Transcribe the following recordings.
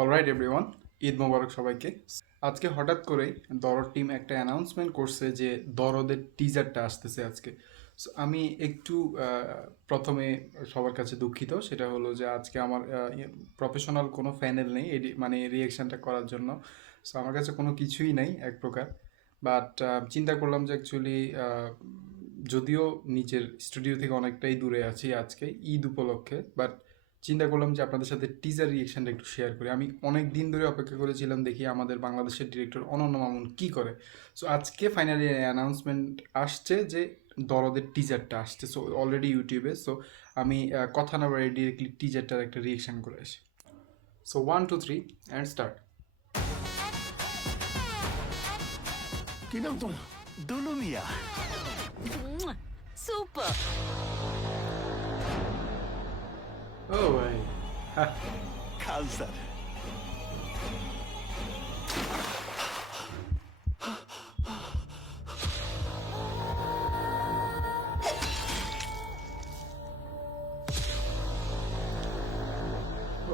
Alright everyone, Eid মোবারক সবাইকে। আজকে হঠাৎ করে দরদ টিম একটা অ্যানাউন্সমেন্ট করছে যে দরদের টিজারটা আসতেছে আজকে। So, আমি একটু প্রথমে সবার কাছে দুঃখিত, সেটা হলো যে আজকে আমার প্রফেশনাল কোনো প্যানেল নেই মানে রিয়েকশনটা করার জন্য। সো আমার কাছে কোনো কিছুই নেই এক প্রকার। বাট চিন্তা করলাম যে অ্যাকচুয়ালি যদিও নিজের স্টুডিও থেকে অনেকটাই দূরে আছি আজকে ঈদ উপলক্ষে, বাট চিন্তা করলাম যে আপনাদের সাথে টিজার রিয়েকশনটা একটু শেয়ার করি। আমি অনেক দিন ধরে অপেক্ষা করেছিলাম দেখি আমাদের বাংলাদেশের ডিরেক্টর অনন্য মামুন কী করে। সো আজকে ফাইনালি অ্যানাউন্সমেন্ট আসছে যে দরদের টিজারটা আসছে, সো অলরেডি ইউটিউবে। সো আমি কথা না বলে ডিরেক্টলি টিজারটার একটা রিয়েকশন করে আসি। So 1 2 3 and start. কি নাম তোমার? দুলু মিয়া। সুপার। ও ভাই, খান স্যার।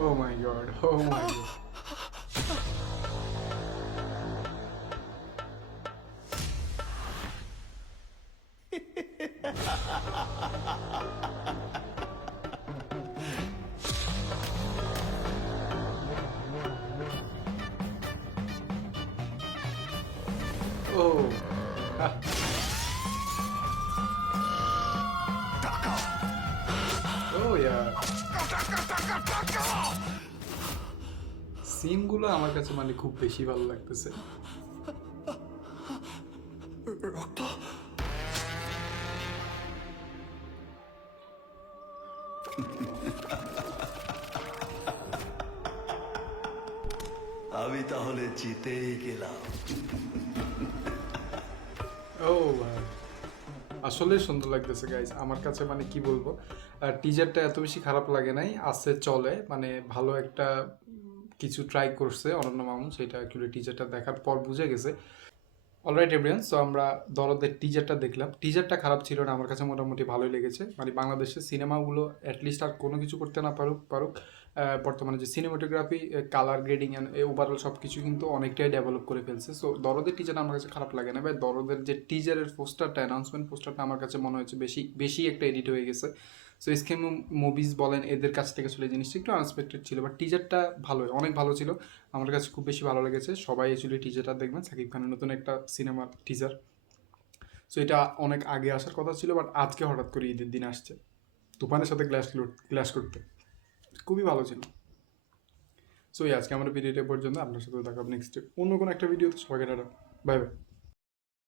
ও মাই গড, ও মাই গড। ও ও ইয়া, সিনগুলো আমার কাছে মানে খুব বেশি ভালো লাগতেছে। রক্ত? আমি তাহলে জিতেই গেলাম। ও ভাই, আসলে সুন্দর লাগতেছে গাইস। আমার কাছে মানে কি বলবো, টিজারটা এত বেশি খারাপ লাগে নাই, আছে চলে, মানে ভালো একটা কিছু ট্রাই করছে অনন্য মামুন, সেটা অ্যাকচুয়ালি টিজারটা দেখার পর বুঝে গেছে। অলরাইট এভরিওয়ান, সো আমরা দরদের টিজারটা দেখলাম। টিজারটা খারাপ ছিল না, আমার কাছে মোটামুটি ভালোই লেগেছে। মানে বাংলাদেশের সিনেমাগুলো অ্যাটলিস্ট আর কোনো কিছু করতে না পারুক বর্তমানে যে cinematography, colour grading and overall সব কিছু কিন্তু অনেকটাই ডেভেলপ করে ফেলছে। সো দরদের টিজারটা আমার কাছে খারাপ লাগে না ভাই। দরদের যে টিজারের পোস্টারটা, অ্যানাউন্সমেন্ট পোস্টারটা আমার কাছে মনে হয়েছে বেশি বেশি একটা এডিট হয়ে গেছে। সো স্ক্যাম মুভিজ বলেন, এদের কাছ থেকে আসলে জিনিসটা একটু আনএক্সপেক্টেড ছিল, বাট টিজারটা ভালো, অনেক ভালো ছিল। আমার কাছে খুব বেশি ভালো লেগেছে। সবাই অ্যাকচুয়ালি টিজারটা দেখবেন, সাকিব খানের নতুন একটা সিনেমার টিজার। সো এটা অনেক আগে আসার কথা ছিল, বাট আজকে হঠাৎ করে ঈদের দিন আসছে তুফানের সাথে ক্লাস করতে, খুবই ভালো ছিল। সো আজকে আমার ভিডিওটা পর্যন্ত, আপনার সাথে দেখা হবে নেক্সট অন্য কোনো একটা ভিডিওতে। সবাইকে টাটা, বাই বাই।